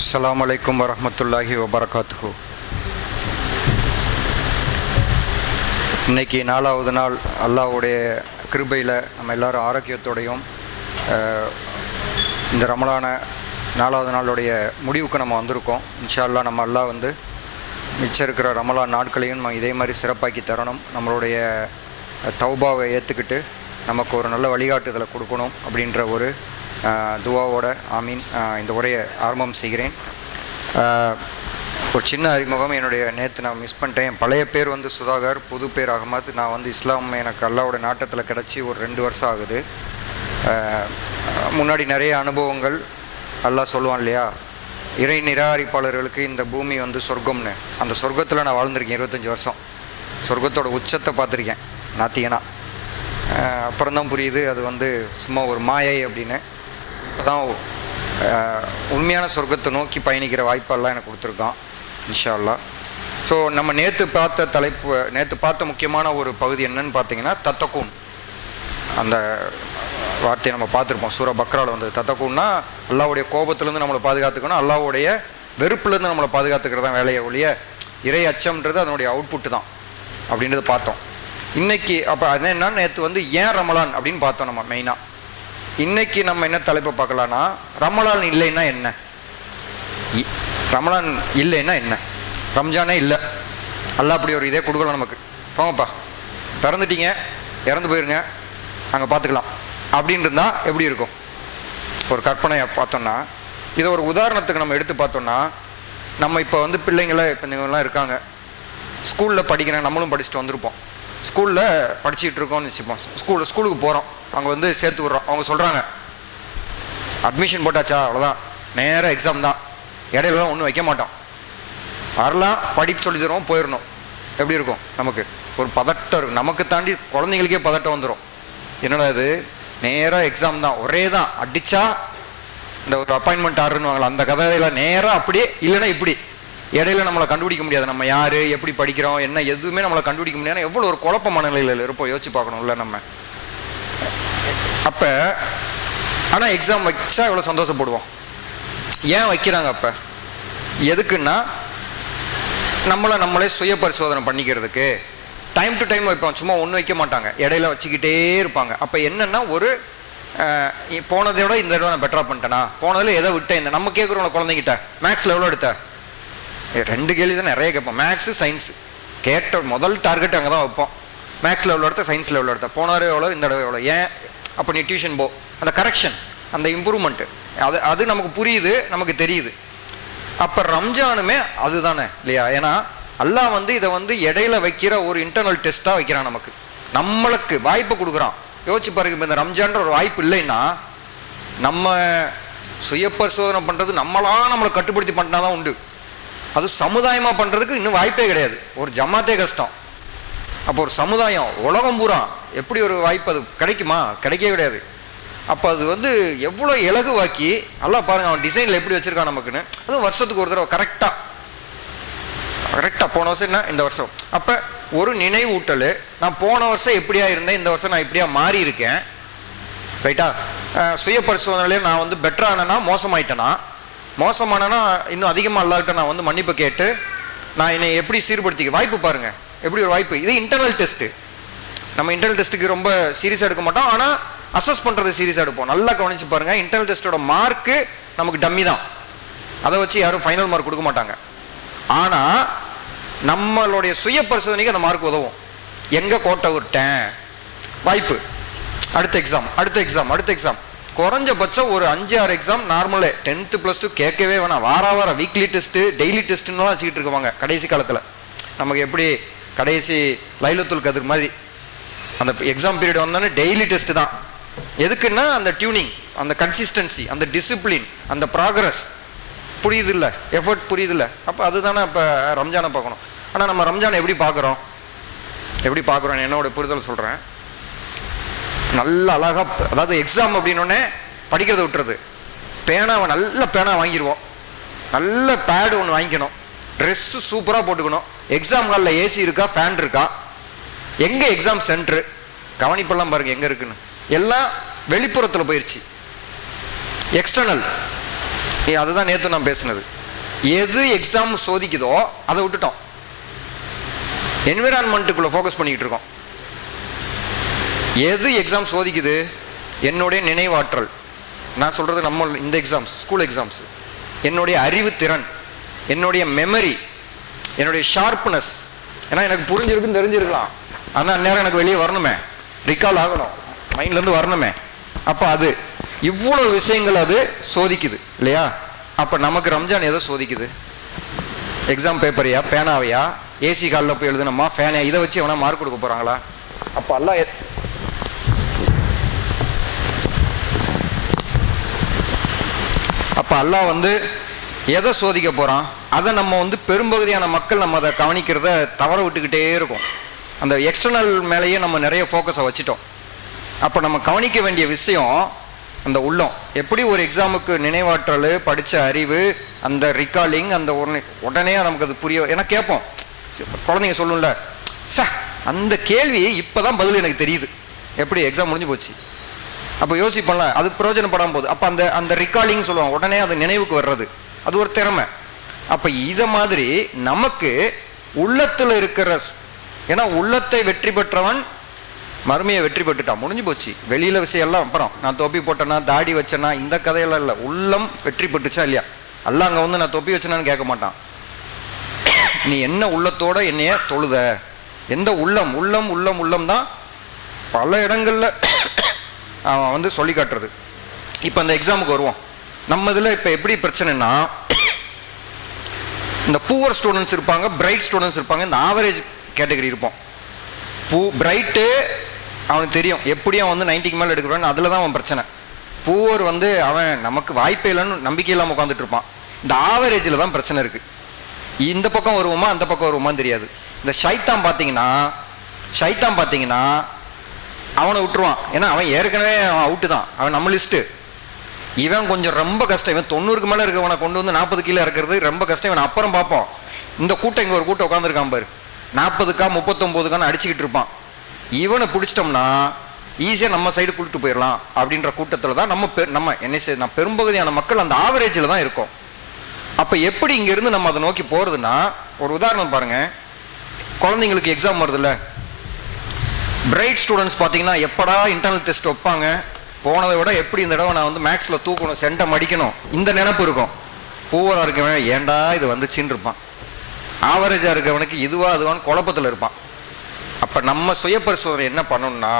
அஸ்ஸலாமு அலைக்கும் வரஹ்மத்துல்லாஹி வபரகாத்துஹு. இன்றைக்கி 4வது நாள் அல்லாஹ்வுடைய கிருபையில் நம்ம எல்லோரும் ஆரோக்கியத்தோடையும் இந்த ரமலான 4வது நாளுடைய முடிவுக்கு நம்ம வந்திருக்கோம். இன்ஷா அல்லாஹ் நம்ம அல்லாஹ் மிச்சம் இருக்கிற ரமலான் நாட்களையும் நம்ம இதே மாதிரி சிறப்பாக்கி தரணும். நம்மளுடைய தௌபாவை ஏற்றுக்கிட்டு நமக்கு ஒரு நல்ல வழிகாட்டுதலை கொடுக்கணும் அப்படின்ற ஒரு துவாவோட ஆமீன் இந்த உரையை ஆரம்பம் செய்கிறேன். ஒரு சின்ன அறிமுகம். என்னுடைய நேற்று நான் மிஸ் பண்ணிட்டேன். என் பழைய பேர் சுதாகர், புது பேர் அகமது. நான் இஸ்லாம் எனக்கு அல்லாவோட நாட்டத்தில் கிடச்சி ஒரு 2 வருஷம் ஆகுது. முன்னாடி நிறைய அனுபவங்கள். அல்லாஹ் சொல்லுவான் இல்லையா, இறை நிராகரிப்பாளர்களுக்கு இந்த பூமி சொர்க்கம்னு. அந்த சொர்க்கத்தில் நான் வாழ்ந்திருக்கேன் 25 வருஷம். சொர்க்கத்தோட உச்சத்தை பார்த்துருக்கேன் நாத்தியனா. அப்புறம்தான் புரியுது அது சும்மா ஒரு மாயை அப்படின்னு. அதான் உண்மையான சொர்க்கத்தை நோக்கி பயணிக்கிற வாய்ப்பெல்லாம் எனக்கு கொடுத்துருக்கான் இன்ஷா அல்லாஹ். ஸோ நம்ம நேற்று பார்த்த முக்கியமான ஒரு பகுதி என்னன்னு பார்த்தீங்கன்னா தத்தக்கூன். அந்த வார்த்தையை நம்ம பார்த்துருப்போம். சூரா பக்ராவில் தத்தக்கூன்னா அல்லாஹ்வுடைய கோபத்துலேருந்து நம்மளை பாதுகாத்துக்கணும், அல்லாஹ்வுடைய வெறுப்புலேருந்து நம்மளை பாதுகாத்துக்கிறதான் வேலையை ஒழிய இறை அச்சம்ன்றது அதனுடைய அவுட்புட்டு தான் அப்படின்றத பார்த்தோம். இன்றைக்கி அப்போ அது என்னன்னா, நேற்று ஏன் ரமலான் அப்படின்னு பார்த்தோம் நம்ம மெயினாக. இன்றைக்கி நம்ம என்ன தலைப்பை பார்க்கலான்னா, ரமலான் இல்லைன்னா என்ன, ரமலான் இல்லைன்னா என்ன, ரம்ஜானே இல்லை, அல்லாஹ் அப்படி ஒரு இதே கொடுக்கலாம் நமக்கு. போங்கப்பா, பிறந்துட்டீங்க, இறந்து போயிருங்க, அங்கே பார்த்துக்கலாம் அப்படின்னு இருந்தால் எப்படி இருக்கும்? ஒரு கற்பனையை பார்த்தோன்னா, இதை ஒரு உதாரணத்துக்கு நம்ம எடுத்து பார்த்தோன்னா, நம்ம இப்போ பிள்ளைங்கள இப்போ இவங்கெல்லாம் இருக்காங்க, ஸ்கூலில் படிக்கிறேன், நம்மளும் படிச்சுட்டு வந்திருப்போம். ஸ்கூலில் படிச்சுட்டு இருக்கோம்னு வச்சுப்போம். ஸ்கூலுக்கு போகிறோம், அவங்க சேர்த்து விட்றோம். அவங்க சொல்கிறாங்க அட்மிஷன் போட்டாச்சா, அவ்வளோதான், நேராக எக்ஸாம் தான், இடையிலலாம் ஒன்றும் வைக்க மாட்டோம், வரலாம் படிப்பு சொல்லி தருவோம், போயிடணும். எப்படி இருக்கும்? நமக்கு ஒரு பதட்டம் இருக்கும். நமக்கு தாண்டி குழந்தைங்களுக்கே பதட்டம் வந்துடும். என்னடா இது, நேராக எக்ஸாம் தான், ஒரே தான், அடித்தா இந்த ஒரு அப்பாயின்மெண்ட் ஆர்டர்னு வாங்கலாம், அந்த கதையில் நேராக அப்படியே, இல்லைன்னா இப்படி இடையில நம்மளை கண்டுபிடிக்க முடியாது. நம்ம யார், எப்படி படிக்கிறோம், என்ன, எதுவுமே நம்மளை கண்டுபிடிக்க முடியாது. எவ்வளோ ஒரு குழப்ப மனநிலையில் இருப்போம், யோசிச்சு பார்க்கணும்ல நம்ம. அப்போ ஆனால் எக்ஸாம் வச்சா எவ்வளோ சந்தோஷப்படுவோம். ஏன் வைக்கிறாங்க? அப்போ எதுக்குன்னா, நம்மளே சுய பரிசோதனை பண்ணிக்கிறதுக்கு. டைம் டு டைம் வைப்போம், சும்மா ஒன்று வைக்க மாட்டாங்க, இடையில வச்சுக்கிட்டே இருப்பாங்க. அப்போ என்னென்னா, ஒரு போனதை விட இந்த தடவை நான் பெட்டராக பண்ணிட்டேனா, போனதில் எதை விட்டேன், இந்த நம்ம கேட்குறோம் குழந்தைகிட்ட, மேக்ஸில் எவ்வளோ எடுத்த, 2 கேள்வி தான் நிறைய கேட்போம். மேக்ஸு சயின்ஸு கேட்ட முதல் டார்கெட் அங்கே தான் வைப்போம். மேக்ஸில் எவ்வளோ எடுத்த, சயின்ஸில் எவ்வளோ எடுத்த, போனாரே எவ்வளோ, இந்த தடவை எவ்வளோ, ஏன் அப்போ நீ டியூஷன் போ. அந்த கரெக்ஷன், அந்த இம்ப்ரூவ்மெண்ட்டு, அது நமக்கு புரியுது, நமக்கு தெரியுது. அப்போ ரம்ஜானுமே அதுதானே இல்லையா? ஏன்னா அல்லாஹ் இதை இடையில வைக்கிற ஒரு இன்டர்னல் டெஸ்ட்டாக வைக்கிறான். நம்மளுக்கு வாய்ப்பை கொடுக்குறான். யோசிச்சு பாருங்க, இப்போ இந்த ரம்ஜான்ற ஒரு வாய்ப்பு இல்லைன்னா, நம்ம சுய பரிசோதனை பண்ணுறது நம்மளை கட்டுப்படுத்தி பண்ணினா தான் உண்டு. அது சமுதாயமாக பண்ணுறதுக்கு இன்னும் வாய்ப்பே கிடையாது. ஒரு ஜமாத்தே கஷ்டம். அப்போ ஒரு சமுதாயம், உலகம் பூரா எப்படி ஒரு வாய்ப்பு அது கிடைக்குமா? கிடைக்கவே கிடையாது. அப்போ அது எவ்வளோ இலகுவாக்கி நல்லா பாருங்கள், அவன் டிசைனில் எப்படி வச்சுருக்கான் நமக்குன்னு. அதுவும் வருஷத்துக்கு ஒரு தடவை கரெக்டாக போன வருஷம் என்ன, இந்த வருஷம். அப்போ ஒரு நினைவூட்டல், நான் போன வருஷம் எப்படியா இருந்தேன், இந்த வருஷம் நான் இப்படியா மாறி இருக்கேன், ரைட்டா? சுய பரிசோதனையிலே நான் பெட்டரானா மோசமாயிட்டேனா, மோசமானா இன்னும் அதிகமாக அல்லாஹ்கிட்ட நான் மன்னிப்பு கேட்டு நான் என்னை எப்படி சீர்படுத்திக்க வாய்ப்பு பாருங்கள். எப்படி ஒரு வாய்ப்பு. இது இன்டர்னல் டெஸ்ட்டு. நம்ம இன்டர்னல் டெஸ்ட்டுக்கு ரொம்ப சீரியஸாக எடுக்க மாட்டோம், ஆனால் அசஸ் பண்ணுறது சீரியஸாக எடுப்போம். நல்லா கவனிச்சு பாருங்கள், இன்டர்னல் டெஸ்ட்டோட மார்க்கு நமக்கு டம்மி தான், அதை வச்சு யாரும் ஃபைனல் மார்க் கொடுக்க மாட்டாங்க. ஆனால் நம்மளுடைய சுய பரிசோதனைக்கு அந்த மார்க் உதவும். எங்கே கோட்டை விட்டேன், வாய்ப்பு, அடுத்த எக்ஸாம் குறைஞ்சபட்சம் ஒரு 5-6 எக்ஸாம் நார்மலே. 10th +2 கேட்கவே வேணாம். வார வீக்லி டெஸ்ட்டு, டெய்லி டெஸ்ட்டுன்னு வச்சுக்கிட்டு இருக்குவாங்க கடைசி காலத்தில். நமக்கு எப்படி கடைசி லைலத்துல் கதிர் மாதிரி அந்த எக்ஸாம் பீரியட் வந்தோன்னே டெய்லி டெஸ்ட்டு தான். எதுக்குன்னா, அந்த டியூனிங், அந்த கன்சிஸ்டன்சி, அந்த டிசிப்ளின், அந்த ப்ராக்ரஸ் புரியுது இல்லை, எஃபர்ட் புரியுது இல்லை. அப்போ அதுதானே இப்போ ரம்ஜானை பார்க்கணும். ஆனால் நம்ம ரம்ஜானை எப்படி பார்க்குறோம் என்னோட புரிதல் சொல்கிறேன். நல்ல அழகாக, அதாவது எக்ஸாம் அப்படின்னோடனே படிக்கிறத விட்டுறது, பேனாவை நல்ல பேனா வாங்கிடுவோம், நல்ல பேடு ஒன்று வாங்கிக்கணும், ட்ரெஸ்ஸு சூப்பராக போட்டுக்கணும். எக்ஸாம் ஹாலில் ஏசி இருக்கா, ஃபேன் இருக்கா, எங்கே எக்ஸாம் சென்ட்ரு, கவனிப்பெல்லாம் பாருங்கள் எங்கே இருக்குன்னு. எல்லாம் வெளிப்புறத்தில் போயிடுச்சு, எக்ஸ்டர்னல். அதுதான் நேற்று நான் பேசுனது. எது எக்ஸாம் சோதிக்குதோ அதை விட்டுட்டோம், என்விரான்மெண்ட்டுக்குள்ள ஃபோக்கஸ் பண்ணிக்கிட்டு இருக்கோம். எது எக்ஸாம் சோதிக்குது? என்னுடைய நினைவாற்றல். நான் சொல்றது நம்ம இந்த எக்ஸாம்ஸ், ஸ்கூல் எக்ஸாம்ஸ், என்னுடைய அறிவுத்திறன், என்னுடைய மெமரி, என்னுடைய ஷார்ப்னஸ். ஏன்னா எனக்கு புரிஞ்சிருக்குன்னு தெரிஞ்சிருக்கலாம், ஆனால் அந்நேரம் எனக்கு வெளியே வரணுமே, ரிகால் ஆகணும், மைண்ட்லேருந்து வரணுமே. அப்போ அது இவ்வளோ விஷயங்கள் அது சோதிக்குது இல்லையா? அப்போ நமக்கு ரம்ஜான் எதை சோதிக்குது? எக்ஸாம் பேப்பரையா, பேனாவையா, ஏசி காலில் போய் எழுதுனோமா, ஃபேனையா, இதை வச்சு எவனா மார்க் கொடுக்க போகிறாங்களா? அப்போ அல்லாஹ் வந்து எதை சோதிக்க போகிறான்? அதை நம்ம பெரும்பகுதியான மக்கள் நம்ம அதை கவனிக்கிறத தவற விட்டுக்கிட்டே இருக்கும். அந்த எக்ஸ்டர்னல் மேலேயே நம்ம நிறைய ஃபோக்கஸை வச்சுட்டோம். அப்போ நம்ம கவனிக்க வேண்டிய விஷயம் அந்த உள்ளம். எப்படி ஒரு எக்ஸாமுக்கு நினைவாற்றல், படித்த அறிவு, அந்த ரிகாலிங், அந்த உடனே நமக்கு அது புரிய. ஏன்னா கேட்போம், குழந்தைங்க சொல்லும்ல, அந்த கேள்வி இப்போதான் பதில் எனக்கு தெரியுது, எப்படி எக்ஸாம் முடிஞ்சு போச்சு. அப்போ யோசிப்போம்ல, அது பிரயோஜனப்படாமல் போகுது. அப்போ அந்த ரிகாலிங் சொல்லுவாங்க, உடனே அது நினைவுக்கு வர்றது, அது ஒரு திறமை. அப்போ இதை மாதிரி நமக்கு உள்ளத்தில் இருக்கிற, ஏன்னா உள்ளத்தை வெற்றி பெற்றவன் மறுமையை வெற்றி பெற்றுட்டான், முடிஞ்சு போச்சு. வெளியில விஷயம் எல்லாம் அப்புறம். நான் தொப்பி போட்டேன்னா, தாடி வச்சேன்னா, இந்த கதையெல்லாம் இல்லை. உள்ளம் வெற்றி பெற்றுச்சா இல்லையா? அல்லாஹ் அங்கே நான் தொப்பி வச்சேனான்னு கேட்க மாட்டான். நீ என்ன உள்ளத்தோட என்னைய தொழுத, எந்த உள்ளம், உள்ளம் உள்ளம் உள்ளம் தான் பல இடங்கள்ல அவன் சொல்லி காட்டுறது. இப்போ அந்த எக்ஸாமுக்கு வருவோம். நம்ம இதில் இப்போ எப்படி பிரச்சனைனா, இந்த பூவர் ஸ்டூடெண்ட்ஸ் இருப்பாங்க, பிரைட் ஸ்டூடெண்ட்ஸ் இருப்பாங்க, இந்த ஆவரேஜ் கேட்டகரி இருப்போம். பிரைட்டு அவனுக்கு தெரியும் எப்படியும் 90க்கு மேலே எடுக்கிறான்னு, அதில் தான் அவன் பிரச்சனை. பூவர் அவன் நமக்கு வாய்ப்பே இல்லைன்னு நம்பிக்கை இல்லாமல் உட்காந்துட்டு இருப்பான். இந்த ஆவரேஜில் தான் பிரச்சனை இருக்குது. இந்த பக்கம் வருவோமா அந்த பக்கம் வருவோமான்னு தெரியாது. இந்த ஷைத்தான் பார்த்தீங்கன்னா அவனை விட்டுருவான். ஏன்னா அவன் ஏற்கனவே அவன் அவுட்டு தான், அவன் நம்ம லிஸ்ட்டு. இவன் கொஞ்சம் ரொம்ப கஷ்டம். இவன் 90க்கு மேலே இருக்கவனை கொண்டு 40 கீழே இருக்கிறது ரொம்ப கஷ்டம். இவன் அப்புறம் பார்ப்போம். இந்த கூட்டம் இங்கே ஒரு கூட்டம் உட்காந்துருக்கான் பாரு, 40க்கா 39க்கான்னு அடிச்சுக்கிட்டு இருப்பான். இவனை பிடிச்சிட்டோம்னா ஈஸியாக நம்ம சைடு கூட்டிட்டு போயிடலாம் அப்படின்ற கூட்டத்தில் தான் நம்ம என்ன பெரும்பகுதியான மக்கள் அந்த ஆவரேஜில் தான் இருக்கோம். அப்போ எப்படி இங்கேருந்து நம்ம அதை நோக்கி போகிறதுனா, ஒரு உதாரணம் பாருங்க. குழந்தைங்களுக்கு எக்ஸாம் வருதுல்ல, பிரைட் ஸ்டூடெண்ட்ஸ் பார்த்தீங்கன்னா எப்படா இன்டர்னல் டெஸ்ட் வைப்பாங்க, போனதை விட எப்படி இந்த தடவை நான் மேக்ஸில் தூக்கணும், சென்டை மடிக்கணும், இந்த நினைப்பு இருக்கும். பூவராக இருக்கவன் ஏண்டா இது வந்துச்சின்னு இருப்பான். ஆவரேஜாக இருக்கவனுக்கு இதுவா அதுவான்னு குழப்பத்தில் இருப்பான். அப்போ நம்ம சுய பரிசோதனை என்ன பண்ணணும்னா,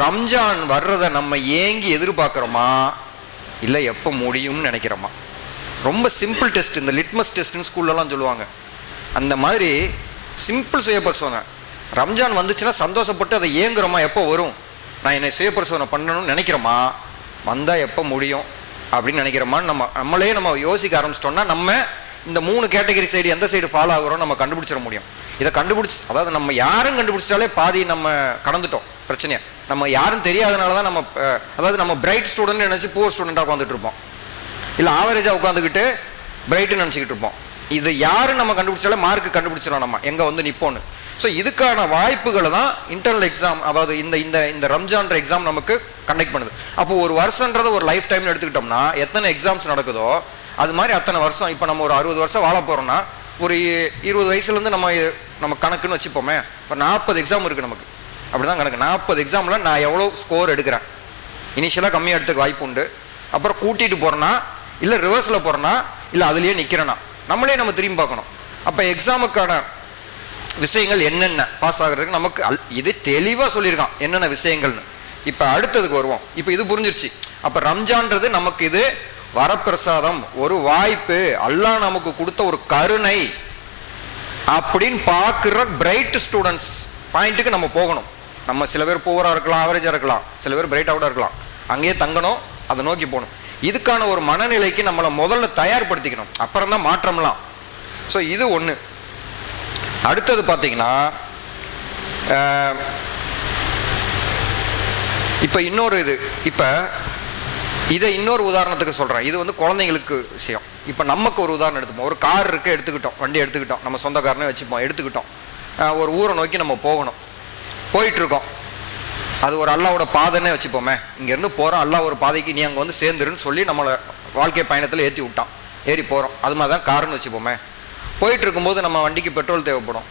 ரம்ஜான் வர்றதை நம்ம ஏங்கி எதிர்பார்க்குறோமா இல்லை எப்போ முடியும்னு நினைக்கிறோமா? ரொம்ப சிம்பிள் டெஸ்ட், இந்த லிட்மஸ் டெஸ்ட்னு ஸ்கூல்லலாம் சொல்லுவாங்க. அந்த மாதிரி சிம்பிள் சுய பரிசோதனை. ரம்ஜான் வந்துச்சுன்னா சந்தோஷப்பட்டு அதை ஏங்குறோமா, எப்போ வரும், நான் என்னை சுய பரிசோதனை பண்ணணும்னு நினைக்கிறோமா, வந்தால் எப்போ முடியும் அப்படின்னு நினைக்கிறோமான்னு நம்மளே யோசிக்க ஆரம்பிச்சிட்டோம்னா, நம்ம இந்த 3 கேட்டகரி சைடு எந்த சைடு ஃபாலோ ஆகுறோம் நம்ம கண்டுபிடிச்சிட முடியும். இதை அதாவது நம்ம யாரும் கண்டுபிடிச்சிட்டாலே பாதி நம்ம கடந்துட்டோம் பிரச்சனையை. நம்ம யாரும் தெரியாதனால தான் அதாவது நம்ம பிரைட் ஸ்டூடெண்ட் நினச்சி புவர் ஸ்டூடெண்ட்டாக உட்காந்துட்டு இருப்போம், இல்லை ஆவரேஜாக உட்காந்துக்கிட்டு பிரைட்டுன்னு நினச்சிக்கிட்டு இருப்போம். இது யாரும் நம்ம கண்டுபிடிச்சாலே மார்க்கு கண்டுபிடிச்சிடும் நம்ம எங்கே நிற்போன்னு. ஸோ இதுக்கான வாய்ப்புகளை தான் இன்டர்னல் எக்ஸாம், அதாவது இந்த ரம்ஜான்ற எக்ஸாம் நமக்கு கண்டக்ட் பண்ணுது. அப்போ ஒரு வருஷன்றதை ஒரு லைஃப் டைம்னு எடுத்துக்கிட்டோம்னா எத்தனை எக்ஸாம்ஸ் நடக்குதோ அது மாதிரி அத்தனை வருஷம். இப்போ நம்ம ஒரு 60 வருஷம் வாழ போகிறோம்னா ஒரு 20 வயசுலேருந்து நம்ம கணக்குன்னு வச்சுப்போமே, ஒரு 40 எக்ஸாம் இருக்குது நமக்கு. அப்படி தான் கணக்கு. 40 எக்ஸாமில் நான் எவ்வளோ ஸ்கோர் எடுக்கிறேன், இனிஷியலாக கம்மியாக எடுத்துக்க வாய்ப்பு உண்டு. அப்புறம் கூட்டிகிட்டு போகிறேன்னா இல்லை ரிவர்ஸில் போகிறேன்னா இல்லை அதுலேயே நிற்கிறேன்னா நம்மளே நம்ம திரும்பி பார்க்கணும். அப்போ எக்ஸாமுக்கான விஷயங்கள் என்னென்ன பாஸ் ஆகிறதுக்கு நமக்கு இது தெளிவாக சொல்லியிருக்கான் என்னென்ன விஷயங்கள்னு. இப்போ அடுத்ததுக்கு வருவோம். இப்போ இது புரிஞ்சிருச்சு. அப்போ ரம்ஜான்றது நமக்கு இது வரப்பிரசாதம், ஒரு வாய்ப்பு, அல்லாஹ் நமக்கு கொடுத்த ஒரு கருணை அப்படின்னு பார்க்குற பிரைட் ஸ்டூடெண்ட்ஸ் பாயிண்ட்டுக்கு நம்ம போகணும். நம்ம சில பேர் புவராக இருக்கலாம், ஆவரேஜாக இருக்கலாம், சில பேர் பிரைட்டாக இருக்கலாம், அங்கேயே தங்கணும், அதை நோக்கி போகணும். இதுக்கான ஒரு மனநிலைக்கு நம்மளை முதல்ல தயார்படுத்திக்கணும், அப்புறம் தான் மாற்றம்லாம். ஸோ இது ஒன்று. அடுத்தது பார்த்தீங்கன்னா இப்போ இன்னொரு இப்போ இதை இன்னொரு உதாரணத்துக்கு சொல்கிறேன். இது குழந்தைங்களுக்கு விஷயம். இப்போ நமக்கு ஒரு உதாரணம் எடுத்துப்போம். ஒரு கார் இருக்குது, எடுத்துக்கிட்டோம், வண்டி எடுத்துக்கிட்டோம், நம்ம சொந்த காரனே வச்சுப்போம், எடுத்துக்கிட்டோம். ஒரு ஊரை நோக்கி நம்ம போகணும், போயிட்டுருக்கோம். அது ஒரு அல்லாவோட பாதைன்னே வச்சுப்போமே. இங்கேருந்து போகிறோம், அல்லா ஒரு பாதைக்கு நீ அங்கே சேர்ந்துருன்னு சொல்லி நம்மளை வாழ்க்கை பயணத்தில் ஏற்றி விட்டான், ஏறி போகிறோம். அது மாதிரி தான் காருன்னு வச்சுப்போமே. போயிட்டு இருக்கும்போது நம்ம வண்டிக்கு பெட்ரோல் தேவைப்படும்,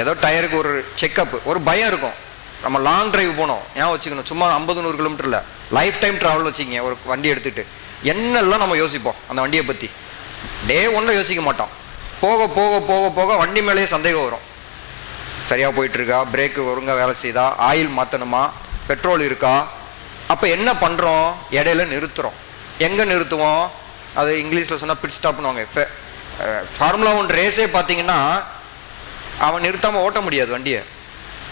ஏதோ டயருக்கு ஒரு செக்கப், ஒரு பயம் இருக்கும். நம்ம லாங் டிரைவ் போனோம், ஏன் வச்சுக்கணும், சும்மா 50-100 கிலோமீட்டர் இல்லை, லைஃப் டைம் ட்ராவல் வச்சுக்கிங்க. ஒரு வண்டி எடுத்துகிட்டு என்னெல்லாம் நம்ம யோசிப்போம் அந்த வண்டியை பற்றி. டே 1 யோசிக்க மாட்டோம், போக போக போக போக வண்டி மேலேயே சந்தேகம் வரும். சரியாக போயிட்டுருக்கா, பிரேக்கு ஒழுங்காக வேலை செய்தா, ஆயில் மாற்றணுமா, பெட்ரோல் இருக்கா. அப்போ என்ன பண்ணுறோம், இடையில நிறுத்துகிறோம். எங்கே நிறுத்துவோம், அது இங்கிலீஷில் சொன்னால் பிட் ஸ்டாப்னுவாங்க. ஃபார்முலா 1 ரேஸே பார்த்தீங்கன்னா அவன் நிறுத்தாமல் ஓட்ட முடியாது வண்டியை.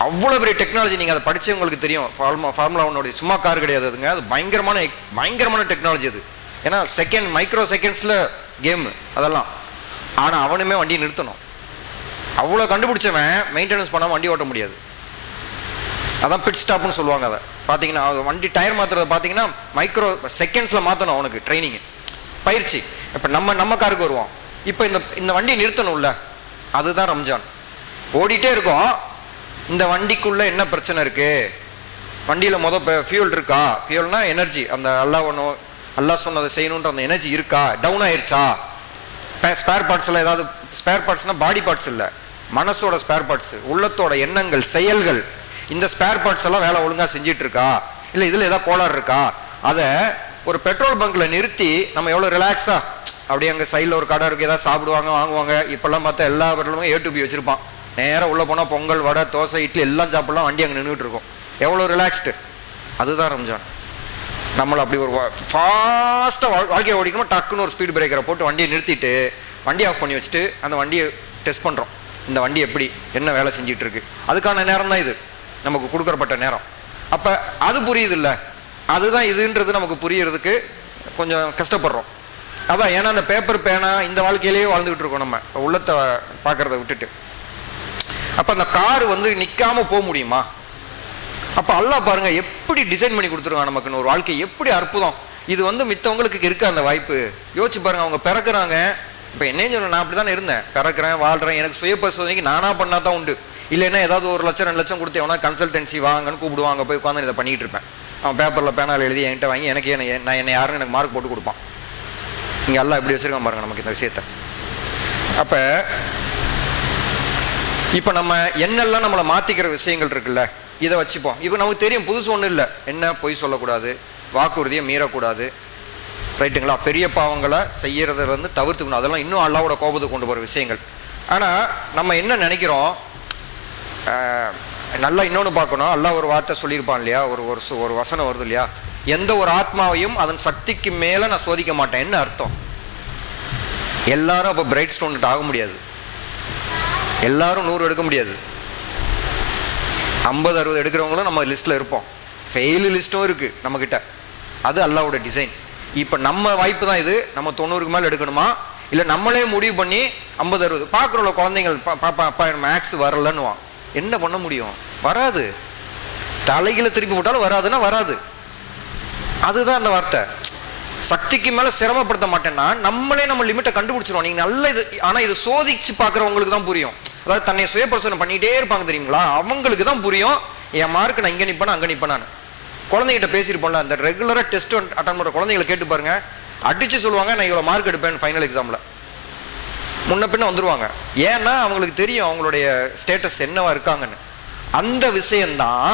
அவ்வளோ பெரிய டெக்னாலஜி, நீங்கள் அதை படித்தவங்களுக்கு தெரியும். ஃபார்முலா 1 சும்மா கார் கிடையாது அதுங்க, அது பயங்கரமான டெக்னாலஜி அது. ஏன்னா மைக்ரோ செகண்ட்ஸில் கேமு அதெல்லாம். ஆனால் அவனுமே வண்டியை நிறுத்தணும். அவ்வளோ கண்டுபிடிச்சவன் மெயின்டெனன்ஸ் பண்ணாமல் வண்டி ஓட்ட முடியாது. அதான் பிட் ஸ்டாப்னு சொல்லுவாங்க. அதை பார்த்தீங்கன்னா வண்டி டயர் மாற்றுறத பார்த்தீங்கன்னா மைக்ரோ செகண்ட்ஸில் மாற்றணும் அவனுக்கு ட்ரைனிங்கு, பயிற்சி. இப்போ நம்ம காருக்கு வருவோம். இப்போ இந்த வண்டியை நிறுத்தணும்ல, அதுதான் ரம்ஜான். ஓடிட்டே இருக்கோம், இந்த வண்டிக்குள்ளே என்ன பிரச்சனை இருக்குது, வண்டியில் ஃபியூல் இருக்கா, ஃபியூல்னா எனர்ஜி, அந்த அல்லாஹ் சொன்னதை செய்யணுன்ற அந்த எனர்ஜி இருக்கா, டவுன் ஆயிடுச்சா, ஸ்பேர் பார்ட்ஸில் ஏதாவது, ஸ்பேர் பார்ட்ஸ்னால் பாடி பார்ட்ஸ் இல்லை, மனசோட ஸ்பேர் பார்ட்ஸு, உள்ளத்தோட எண்ணங்கள் செயல்கள், இந்த ஸ்பேர் பார்ட்ஸ் எல்லாம் வேலை ஒழுங்காக செஞ்சிட்டு இருக்கா, இல்லை இதில் ஏதாவது கோளாறு இருக்கா. அதை ஒரு பெட்ரோல் பங்க்கில் நிறுத்தி நம்ம எவ்வளோ ரிலாக்ஸாக அப்படியே அங்கே சைடில் ஒரு கடை இருக்குது, ஏதாவது சாப்பிடுவாங்க வாங்குவாங்க. இப்போல்லாம் பார்த்தா எல்லா பெட்ரோலுமே A to B வச்சுருப்பான். நேராக உள்ளே போனால் பொங்கல் வடை தோசை இட்லி எல்லாம் சாப்பிடலாம், வண்டி அங்கே நின்றுட்டு இருக்கும். எவ்வளோ ரிலாக்ஸ்டு. அதுதான் ரம்ஜான். நம்மளை அப்படி ஒரு ஃபாஸ்ட்டாக வாழ்க்கையை ஓடிக்கணும், டக்குன்னு ஒரு ஸ்பீட் பிரேக்கரை போட்டு வண்டியை நிறுத்திட்டு வண்டி ஆஃப் பண்ணி வச்சுட்டு அந்த வண்டியை டெஸ்ட் பண்ணுறோம். இந்த வண்டி எப்படி என்ன வேலை செஞ்சிட்டு இருக்கு, அதுக்கான நேரம் தான் இது, நமக்கு கொடுக்குறப்பட்ட நேரம். அப்போ அது புரியுது இல்லை, அதுதான் இதுன்றது நமக்கு புரியறதுக்கு கொஞ்சம் கஷ்டப்படுறோம். அதான் ஏன்னா அந்த பேப்பர் பேனா இந்த வாழ்க்கையிலேயே வாழ்ந்துகிட்டு இருக்கோம் நம்ம, உள்ளத்தை பார்க்கறத விட்டுட்டு. அப்போ அந்த கார் நிற்காம போக முடியுமா? அப்போ அல்லாஹ் பாருங்க எப்படி டிசைன் பண்ணி கொடுத்துருவாங்க நமக்குன்னு ஒரு வாழ்க்கை, எப்படி அற்புதம் இது. மித்தவங்களுக்கு இருக்க அந்த வாய்ப்பு யோசிச்சு பாருங்க. அவங்க பிறக்கிறாங்க, இப்போ என்னன்னு சொல்ல, நான் அப்படி தானே இருந்தேன், பிறக்கிறேன் வாழ்கிறேன், எனக்கு சுய பரிசோதனைக்கு நானாக பண்ணால் தான் உண்டு. இல்லைன்னா ஏதாவது 1 லட்சம் 2 லட்சம் கொடுத்து எவனா கன்சல்டன்சி வாங்கன்னு கூப்பிடுவாங்க, போய் உட்காந்து இதை பண்ணிகிட்டு இருப்பேன். அவன் பேப்பரில் பேனால் எழுதி என்கிட்ட வாங்கி நான் என்னை யாருன்னு எனக்கு மார்க் போட்டு கொடுப்பான். இங்கே எல்லாம் எப்படி வச்சுருக்கான் பாருங்க நமக்கு இந்த விஷயத்தை. அப்போ இப்போ நம்ம என்னெல்லாம் நம்மளை மாற்றிக்கிற விஷயங்கள் இருக்குல்ல, இதை வச்சுப்போம். இப்போ நமக்கு தெரியும் புதுசு ஒன்றும் இல்லை, என்ன பொய் சொல்லக்கூடாது, வாக்குறுதியை மீறக்கூடாது, ரைட்டுங்களா, பெரிய பாவங்களை செய்யறதுலேருந்து தவிர்த்துக்கணும். அதெல்லாம் இன்னும் அல்லாவோட கோபத்தை கொண்டு போகிற விஷயங்கள். ஆனால் நம்ம என்ன நினைக்கிறோம், நல்லா இன்னொன்று பார்க்கணும். அல்லாஹ் ஒரு வார்த்தை சொல்லியிருப்பான் இல்லையா, ஒரு வசனம் வருது இல்லையா, எந்த ஒரு ஆத்மாவையும் அதன் சக்திக்கு மேலே நான் சோதிக்க மாட்டேன். என்ன அர்த்தம்? எல்லாரும் அப்போ பிரைட் ஸ்டூடெண்ட் ஆக முடியாது, எல்லாரும் 100 எடுக்க முடியாது. 50-60 எடுக்கிறவங்களும் நம்ம லிஸ்ட்டில் இருப்போம், ஃபெயிலு லிஸ்ட்டும் இருக்குது நம்மக்கிட்ட. அது அல்லாவோட டிசைன். இப்போ நம்ம வாய்ப்பு தான் இது, நம்ம 90க்கு மேலே எடுக்கணுமா, இல்லை நம்மளே முடிவு பண்ணி 50-60 பார்க்குறோம்ல குழந்தைங்கள், பாப்பா அப்பா மேக்ஸ் வரலன்னுவான். என்ன பண்ண முடியும், வராது. தலைகளை திருப்பி விட்டாலும் வராதுன்னா வராது. அதுதான் அந்த வார்த்தை. சக்திக்கு மேலே சிரமப்படுத்த மாட்டேன்னா நம்மளே நம்ம லிமிட்டை கண்டுபிடிச்சிருவோம். நீங்கள் நல்ல இது, ஆனால் இது சோதிச்சு பார்க்குறவங்களுக்கு தான் புரியும். அதாவது தன்னை சுய பரிசோதனை பண்ணிகிட்டே இருப்பாங்க தெரியுங்களா, அவங்களுக்கு தான் புரியும் என் மார்க் நான் இங்கே நிற்பேன் அங்கே நிற்பேன். நான் குழந்தைகிட்ட பேசியிருப்போம்ல, அந்த ரெகுலராக டெஸ்ட் அட்டன் பண்ணுற குழந்தைங்களை கேட்டு பாருங்க, அடித்து சொல்லுவாங்க நான் இவ்வளோ மார்க் எடுப்பேன் ஃபைனல் எக்ஸாமில். முன்ன பின்ன வந்துடுவாங்க. ஏன்னா அவங்களுக்கு தெரியும் அவங்களுடைய ஸ்டேட்டஸ் என்னவா இருக்காங்கன்னு. அந்த விஷயந்தான்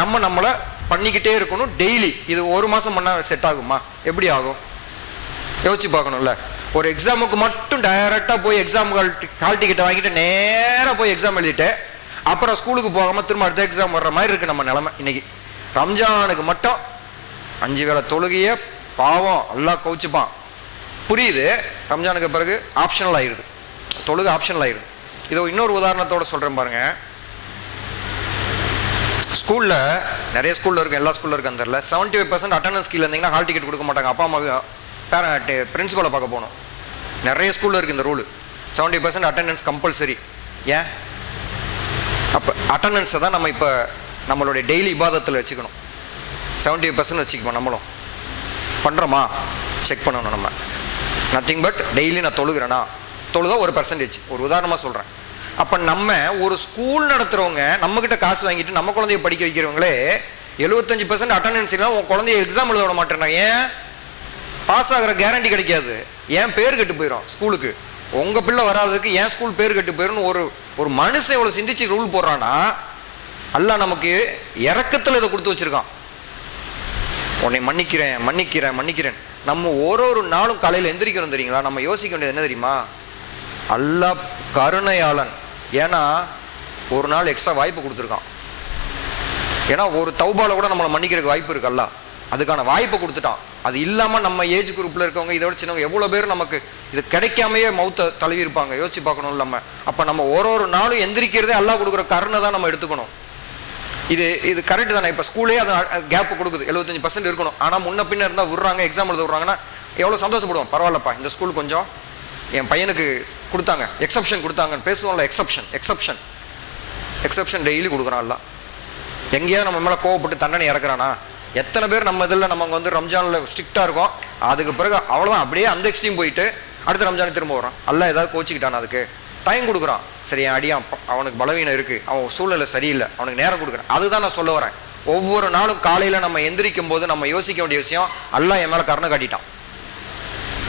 நம்மளை பண்ணிக்கிட்டே இருக்கணும் டெய்லி. இது 1 மாதம் பண்ணால் செட் ஆகுமா? எப்படி ஆகும் யோசிச்சு பார்க்கணும்ல. ஒரு எக்ஸாமுக்கு மட்டும் டைரெக்டாக போய் எக்ஸாம் ஹால் டிக்கெட்டை வாங்கிட்டு நேராக போய் எக்ஸாம் எழுதிட்டு அப்புறம் ஸ்கூலுக்கு போகாமல் திரும்ப அடுத்த எக்ஸாம் வர்ற மாதிரி இருக்குது நம்ம நிலமை இன்னைக்கு. ரம்ஜானுக்கு மட்டும் 5 வேளை தொழுகையே பாவம் எல்லாம் கவுச்சுப்பான், புரியுது. ரம்ஜானுக்கு பிறகு ஆப்ஷனல் ஆயிடுது, தொழுகை ஆப்ஷனல் ஆயிடுது. இதோ இன்னொரு உதாரணத்தோட சொல்கிறேன் பாருங்க. ஸ்கூலில் நிறைய ஸ்கூலில் இருக்கும், எல்லா ஸ்கூலில் இருக்கான்னு தெரியல, 75% அட்டண்டன்ஸ் கீழே இருந்தீங்கன்னா ஹால் டிக்கெட் கொடுக்க மாட்டாங்க. அப்பா அம்மா பிரின்சிபலை பார்க்க போகணும். நிறைய ஸ்கூலில் இருக்குது இந்த ரூலு, 70% அட்டண்டன்ஸ் கம்பல்சரி. ஏன்? அப்போ அட்டண்டன்ஸை தான் நம்ம இப்போ நம்மளுடைய டெய்லி இபாதத்தில் வச்சுக்கணும். 70% வச்சுக்குவோம். நம்மளும் பண்ணுறோமா செக் பண்ணணும் நம்ம. நத்திங் பட் டெய்லி நான் தொழுகிறேன்னா, தொழுதா 1%. ஒரு உதாரணமாக சொல்கிறேன். அப்போ நம்ம ஒரு ஸ்கூல் நடத்துகிறவங்க நம்மக்கிட்ட காசு வாங்கிட்டு நம்ம குழந்தைய படிக்க வைக்கிறவங்களே 75% அட்டண்டன்ஸ் இல்லை, உன் குழந்தைய எக்ஸாம் எழுத விட மாட்டேன்னா. ஏன்? பாஸ் ஆகிற கேரண்டி கிடைக்காது. ஏன் பேர் கெட்டு போயிடும் ஸ்கூலுக்கு. உங்க பிள்ளை வராததுக்கு ஏன் ஸ்கூல் பேர் கெட்டு போயிடும். ஒரு மனுஷன் இவ்வளவு சிந்திச்சு ரூல் போடுறான்னா அல்லாஹ் நமக்கு இறக்கத்துல இதை கொடுத்து வச்சிருக்கான். உன்னை மன்னிக்கிறேன் மன்னிக்கிறேன் மன்னிக்கிறேன். நம்ம ஒரு நாளும் காலையில் எந்திரிக்கிறோம் தெரியுங்களா, நம்ம யோசிக்க வேண்டியது என்ன தெரியுமா, அல்லாஹ் கருணையாளன். ஏன்னா ஒரு நாள் எக்ஸ்ட்ரா வாய்ப்பு கொடுத்துருக்கான். ஏன்னா ஒரு தௌபால கூட நம்மளை மன்னிக்கிறதுக்கு வாய்ப்பு இருக்கு. அல்லாஹ் அதுக்கான வாய்ப்பை கொடுத்துட்டான். அது இல்லாமல் நம்ம ஏஜ் குரூப்பில் இருக்கவங்க, இதோட சின்னவங்க எவ்வளோ பேர் நமக்கு இது கிடைக்காமையே மௌத்த தழுவி இருப்பாங்க. யோசிச்சு பார்க்கணும் நம்ம. அப்போ நம்ம ஒரு நாளும் எந்திரிக்கிறதே அல்லாஹ் கொடுக்குற கருணை தான் நம்ம எடுத்துக்கணும். இது கரெக்ட் தானே. இப்போ ஸ்கூலே அது கேப் கொடுக்குது, 75% இருக்கணும். ஆனால் முன்ன பின்ன இருந்தால் விடுறாங்க, எக்ஸாம் எழுத விடுறாங்கன்னா எவ்வளோ சந்தோஷப்படுவோம். பரவாயில்லப்பா இந்த ஸ்கூல் கொஞ்சம் என் பையனுக்கு கொடுத்தாங்க, எக்ஸப்ஷன் கொடுத்தாங்கன்னு பேசுவோம்ல. Exception daily கொடுக்குறான்ல. எங்கேயாவது நம்ம மேலே கோவப்பட்டு தண்டனை இறக்குறானா? எத்தனை பேர் நம்ம இதில் நம்ம வந்து ரம்ஜானில் ஸ்ட்ரிக்டாக இருக்கும், அதுக்கு பிறகு அவ்வளோதான் அப்படியே அந்த எக்ஸ்ட்ரீம் போயிட்டு அடுத்த ரம்ஜானுக்கு திரும்ப வரான். அல்ல ஏதாவது கோச்சிக்கிட்டான், அதுக்கு டைம் கொடுக்குறான். சரி அடியான், அவனுக்கு பலவீனம் இருக்குது, அவன் சூழ்நிலை சரியில்லை, அவனுக்கு நேரம் கொடுக்குறேன். அதுதான் நான் சொல்ல வரேன். ஒவ்வொரு நாளும் காலையில் நம்ம எந்திரிக்கும் போது நம்ம யோசிக்க வேண்டிய விஷயம், அல்லாஹ் என் மேலே கருணை காட்டிட்டான்,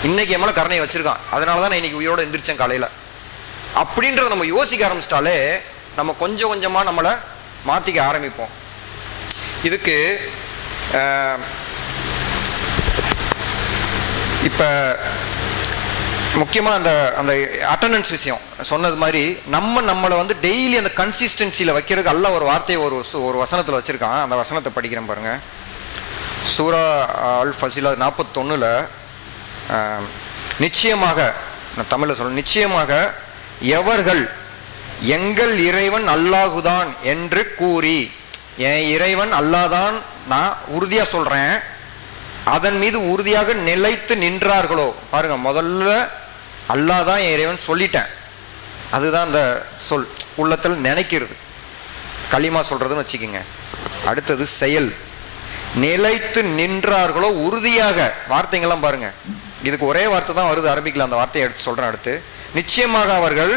இன்னைக்கு என் மேலே கருணையை வச்சிருக்கான், அதனால தான் நான் இன்னைக்கு உயிரோடு எந்திரிச்சேன் காலையில் அப்படின்றத நம்ம யோசிக்க ஆரம்பிச்சிட்டாலே நம்ம கொஞ்சம் கொஞ்சமாக நம்மளை மாற்றிக்க ஆரம்பிப்போம். இதுக்கு இப்போ முக்கியமாக அந்த அட்டண்டன்ஸ் விஷயம் சொன்னது மாதிரி நம்மளை வந்து டெய்லி அந்த கன்சிஸ்டன்சியில் வைக்கிறதுக்கு அல்ல ஒரு வார்த்தையை ஒரு வசனத்தில் வச்சுருக்கான். அந்த வசனத்தை படிக்கிறேன் பாருங்கள். சூரா அல் ஃபசிலா 41 நிச்சயமாக, நான் தமிழில் சொல்ல, நிச்சயமாக எவர்கள் எங்கள் இறைவன் அல்லாஹுதான் என்று கூறி, என் இறைவன் அல்லாதான் நான் உறுதியாக சொல்கிறேன், அதன் மீது உறுதியாக நிலைத்து நின்றார்களோ. பாருங்க, முதல்ல அல்லாஹ் தான் என் இறைவன் சொல்லிட்டேன், அதுதான் அந்த சொல் உள்ளத்தில் நினைக்கிறது, களிமா சொல்றதுன்னு வச்சுக்கோங்க. அடுத்தது செயல், நிலைத்து நின்றார்களோ, உறுதியாக. வார்த்தைங்கள்லாம் பாருங்க, இதுக்கு ஒரே வார்த்தை தான் வருது அரபிக்கில், அந்த வார்த்தையை எடுத்து சொல்றேன். அடுத்து நிச்சயமாக அவர்கள்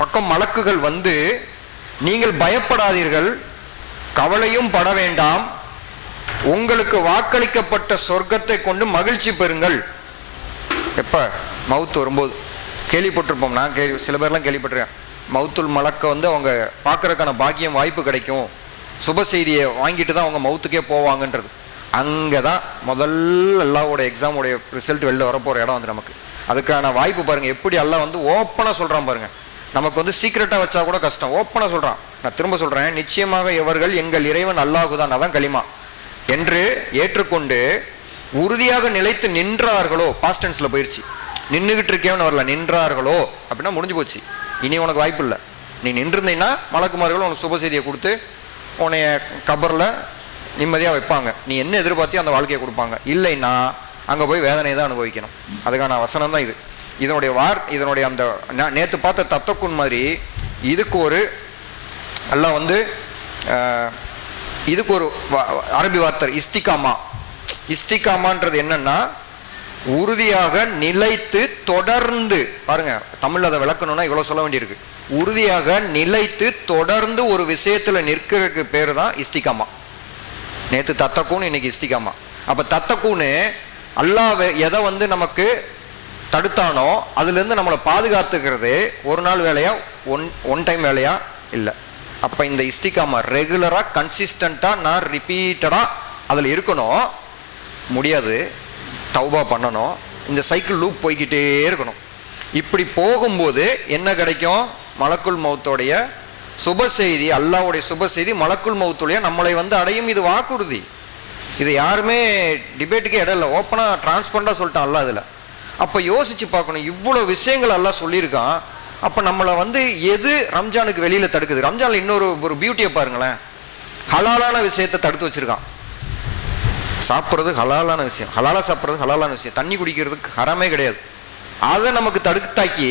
பக்கம் மலக்குகள் வந்து, நீங்கள் பயப்படாதீர்கள், கவலையும் பட வேண்டாம், உங்களுக்கு வாக்களிக்கப்பட்ட சொர்க்கத்தை கொண்டு மகிழ்ச்சி பெறுங்கள். எப்ப மவுத் வரும்போது கேள்விப்பட்டிருப்போம், நான் சில பேர்லாம் கேள்விப்பட்டிருக்கேன், மவுத்துல் மலக்க வந்து அவங்க பார்க்கறதுக்கான பாக்கியம் வாய்ப்பு கிடைக்கும், சுப செய்தியை வாங்கிட்டு தான் அவங்க மவுத்துக்கே போவாங்கன்றது. அங்கே தான் முதல்ல அல்லாஹ்வோட எக்ஸாமோடைய ரிசல்ட் வெளில வரப்போகிற இடம் வந்து நமக்கு அதுக்கான வாய்ப்பு. பாருங்க எப்படி அல்லாஹ் வந்து ஓப்பனாக சொல்கிறான் பாருங்க. நமக்கு வந்து சீக்கிரட்டாக வச்சா கூட கஷ்டம், ஓப்பனாக சொல்கிறான். நான் திரும்ப சொல்கிறேன், நிச்சயமாக எவர்கள் எங்கள் இறைவன் அல்லாஹுதான், அதான் களிமா, என்று ஏற்றுக்கொண்டு உறுதியாக நிலைத்து நின்றார்களோ, பாஸ்ட் டென்ஸில் போயிடுச்சு, நின்றுகிட்டு இருக்கேன்னு வரல, நின்றார்களோ அப்படின்னா முடிஞ்சு போச்சு, இனி உனக்கு வாய்ப்பு இல்லை. நீ நின்றுருந்தீங்கன்னா மலக்குமார்கள் உனக்கு சுப செய்தியை கொடுத்து உன்னைய கபரில் நிம்மதியாக வைப்பாங்க, நீ என்ன எதிர்பார்த்தியோ அந்த வாழ்க்கையை கொடுப்பாங்க. இல்லைன்னா அங்கே போய் வேதனையை தான் அனுபவிக்கணும். அதுக்கான வசனம் தான் இது. இதனுடைய அந்த நேற்று பார்த்த தத்தக்குன் மாதிரி இதுக்கு ஒரு எல்லாம் வந்து இதுக்கு ஒரு அரபி வார்த்தை இஸ்திகாமா. இஸ்திகாமான்றது என்னன்னா உறுதியாக நிலைத்து தொடர்ந்து. பாருங்க, தமிழ் அதை விளக்கணும்னா இவ்வளோ சொல்ல வேண்டியிருக்கு. உறுதியாக நிலைத்து தொடர்ந்து ஒரு விஷயத்தில் நிற்கிறதுக்கு பேர் தான் இஸ்திகாமா. நேற்று தத்தக்கூன்னு, இன்னைக்கு இஸ்திகாமா. அப்போ தத்தக்கூன்னு அல்லாஹ் எதை வந்து நமக்கு தடுத்தானோ அதுலேருந்து நம்மளை பாதுகாத்துக்கிறது ஒரு நாள் வேலையா, ஒன் டைம் வேலையா இல்லை. அப்போ இந்த இஸ்திகாமா ரெகுலராக கன்சிஸ்டண்ட்டாக நான் ரிப்பீட்டடாக அதில் இருக்கணும். முடியாது, தௌபா பண்ணணும், இந்த சைக்கிள் லூப் போய்கிட்டே இருக்கணும். இப்படி போகும்போது என்ன கிடைக்கும்? மலக்குல் மௌத்தோடைய சுப செய்தி, அல்லாஹ்வுடைய சுப செய்தி மலக்குல் மௌத்துடைய நம்மளை வந்து அடையும். இது வாக்குறுதி, இது யாருமே டிபேட்டுக்கே இடம் இல்லை, ஓப்பனாக டிரான்ஸ்பரண்டாக சொல்லிட்டான் அல்லாஹ் இதில். அப்போ யோசிச்சு பார்க்கணும், இவ்வளோ விஷயங்கள் எல்லாம் சொல்லியிருக்கான். அப்போ நம்மளை வந்து எது ரம்ஜானுக்கு வெளியில் தடுக்குது? ரம்ஜானில் இன்னொரு பியூட்டியை பாருங்களேன், ஹலாலான விஷயத்தை தடுத்து வச்சிருக்கான். சாப்பிட்றது ஹலாலான விஷயம், ஹலாலாக சாப்பிட்றது ஹலாலான விஷயம், தண்ணி குடிக்கிறதுக்கு ஹராமே கிடையாது. அதை நமக்கு தடுத்தாக்கி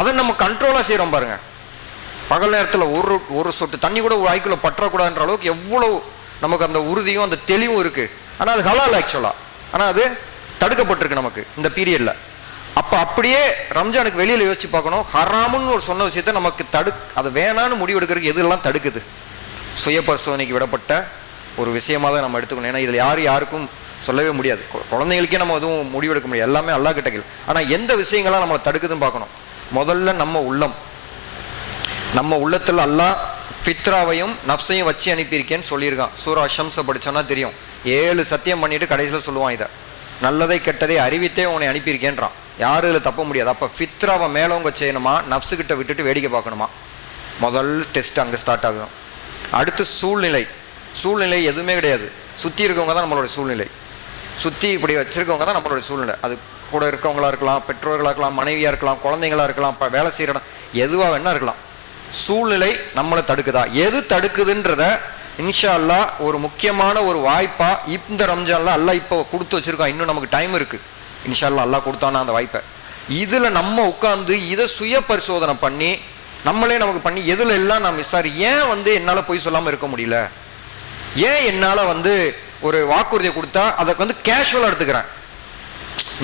அதை நம்ம கண்ட்ரோலாக செய்கிறோம் பாருங்க. பகல் நேரத்தில் ஒரு சொட்டு தண்ணி கூட வாய்க்குள்ள பற்றக்கூடாதுன்ற அளவுக்கு எவ்வளோ நமக்கு அந்த உறுதியும் அந்த தெளிவும் இருக்குது. ஆனால் அது ஹலால் ஆக்சுவலாக, ஆனால் அது தடுக்கப்பட்டிருக்கு நமக்கு இந்த பீரியடில். அப்போ அப்படியே ரம்ஜானுக்கு வெளியில் யோசிச்சு பார்க்கணும், ஹராமுன்னு ஒரு சொன்ன விஷயத்த நமக்கு அதை வேணான்னு முடிவெடுக்கிறதுக்கு எதெல்லாம் தடுக்குது? சுய பரிசோதனைக்கு விடப்பட்ட ஒரு விஷயமாக தான் நம்ம எடுத்துக்கணும். ஏன்னா இதில் யாருக்கும் சொல்லவே முடியாது. குழந்தைங்களுக்கே நம்ம எதுவும் முடிவெடுக்க முடியாது, எல்லாமே அல்லாஹ் கிட்ட கேள்வி. ஆனால் எந்த விஷயங்கள்லாம் நம்மளை தடுக்குதுன்னு பார்க்கணும். முதல்ல நம்ம உள்ளத்தில் அல்லாஹ் ஃபித்ராவையும் நஃப்ஸையும் வச்சு அனுப்பியிருக்கேன்னு சொல்லியிருக்கான். சூரா ஷம்ஸை படித்தோன்னா தெரியும். 7 சத்தியம் பண்ணிட்டு கடைசியில் சொல்லுவான், இதை நல்லதை கெட்டதை அறிவித்தே உன்னை அனுப்பியிருக்கேன்றான். யாரும் இதில் தப்ப முடியாது. அப்போ ஃபித்ராவை மேலவங்க செய்யணுமா, நஃப்ஸுக்கிட்ட விட்டுட்டு வேடிக்கை பார்க்கணுமா? முதல் டெஸ்ட் அங்கே ஸ்டார்ட் ஆகும். அடுத்து சூழ்நிலை எதுவுமே கிடையாது. சுற்றி இருக்கவங்க தான் நம்மளோட சூழ்நிலை. சுற்றி இப்படி வச்சுருக்கவங்க தான் நம்மளோட சூழ்நிலை. அது கூட இருக்கவங்களா இருக்கலாம், பெற்றோர்களாக இருக்கலாம், மனைவியாக இருக்கலாம், குழந்தைங்களாக இருக்கலாம், இப்போ வேலை செய்கிற இடம் எதுவாக வேணா இருக்கலாம். சூழ்நிலை நம்மளை தடுக்குதா? எது தடுக்குதுன்றத இன்ஷா அல்லாஹ் ஒரு முக்கியமான ஒரு வாய்ப்பா இந்த ரம்ஜான்ல அல்லாஹ் இப்போ கொடுத்து வச்சிருக்கான். இன்னும் நமக்கு டைம் இருக்கு. இன்ஷா அல்லாஹ் அல்லாஹ் கொடுத்தானா அந்த வாய்ப்பை. இதுல நம்ம உட்கார்ந்து இதை சுய பரிசோதனை பண்ணி நம்மளே நமக்கு பண்ணி எதுல எல்லாம் நான் மிஸ்ஸாரு, ஏன் என்னால போய் சொல்லாம இருக்க முடியல, ஏன் என்னால ஒரு வாக்குறுதியை கொடுத்தா அதை கேஷுவலா எடுத்துக்கிறேன்.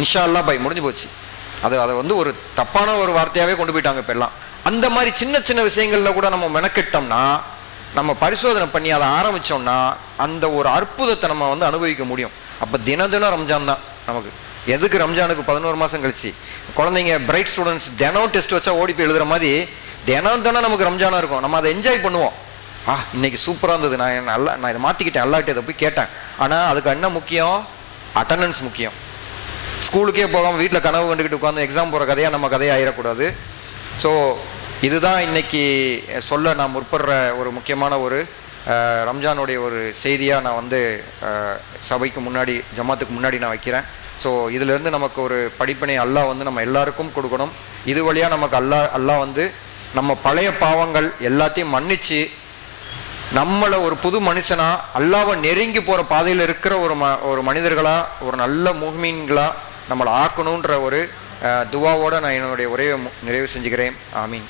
இன்ஷா அல்லாஹ் பை முடிஞ்சு போச்சு. அதை ஒரு தப்பான ஒரு வார்த்தையாவே கொண்டு போயிட்டாங்க இப்ப எல்லாம். அந்த மாதிரி சின்ன சின்ன விஷயங்கள்ல கூட நம்ம மெனக்கெட்டோம்னா, நம்ம பரிசோதனை பண்ணி அதை ஆரம்பிச்சோம்னா அந்த ஒரு அற்புதத்தை நம்ம அனுபவிக்க முடியும். அப்ப தினம் ரம்ஜான் தான் நமக்கு. எதுக்கு ரம்ஜானுக்கு 11 மாசம் கழிச்சு குழந்தைங்க பிரைட் ஸ்டூடெண்ட்ஸ் தினம் டெஸ்ட் வச்சா ஓடி போய் எழுதுற மாதிரி தினம் நமக்கு ரம்ஜானா இருக்கும். நம்ம அதை என்ஜாய் பண்ணுவோம். இன்னைக்கு சூப்பரா இருந்தது, நான் இதை மாத்திக்கிட்டேன், அல்லாஹ்ட்ட இதை போய் கேட்டேன். ஆனா அதுக்கு என்ன முக்கியம்? அட்டண்டன்ஸ் முக்கியம். ஸ்கூலுக்கே போகாம வீட்டில் கனவு கண்டுக்கிட்டு உட்காந்து எக்ஸாம் போகிற கதையாக நம்ம கதையாக ஆயிடக்கூடாது. ஸோ இதுதான் இன்னைக்கு சொல்ல நான் முற்படுற ஒரு முக்கியமான ஒரு ரம்ஜானுடைய ஒரு செய்தியாக நான் சபைக்கு முன்னாடி, ஜமாத்துக்கு முன்னாடி நான் வைக்கிறேன். ஸோ இதிலேருந்து நமக்கு ஒரு படிப்பினை அல்லாஹ் நம்ம எல்லாருக்கும் கொடுக்கணும். இது வழியாக நமக்கு அல்லாஹ் நம்ம பழைய பாவங்கள் எல்லாத்தையும் மன்னிச்சு நம்மளை ஒரு புது மனுஷனா அல்லாஹ்வை நெருங்கி போகிற பாதையில் இருக்கிற ஒரு மனிதர்களா, ஒரு நல்ல முஹ்மீன்களா நம்மளை ஆக்கணுன்ற ஒரு துவாவோட நான் என்னுடைய உரையை நிறைவு செஞ்சுக்கிறேன். ஆமீன்.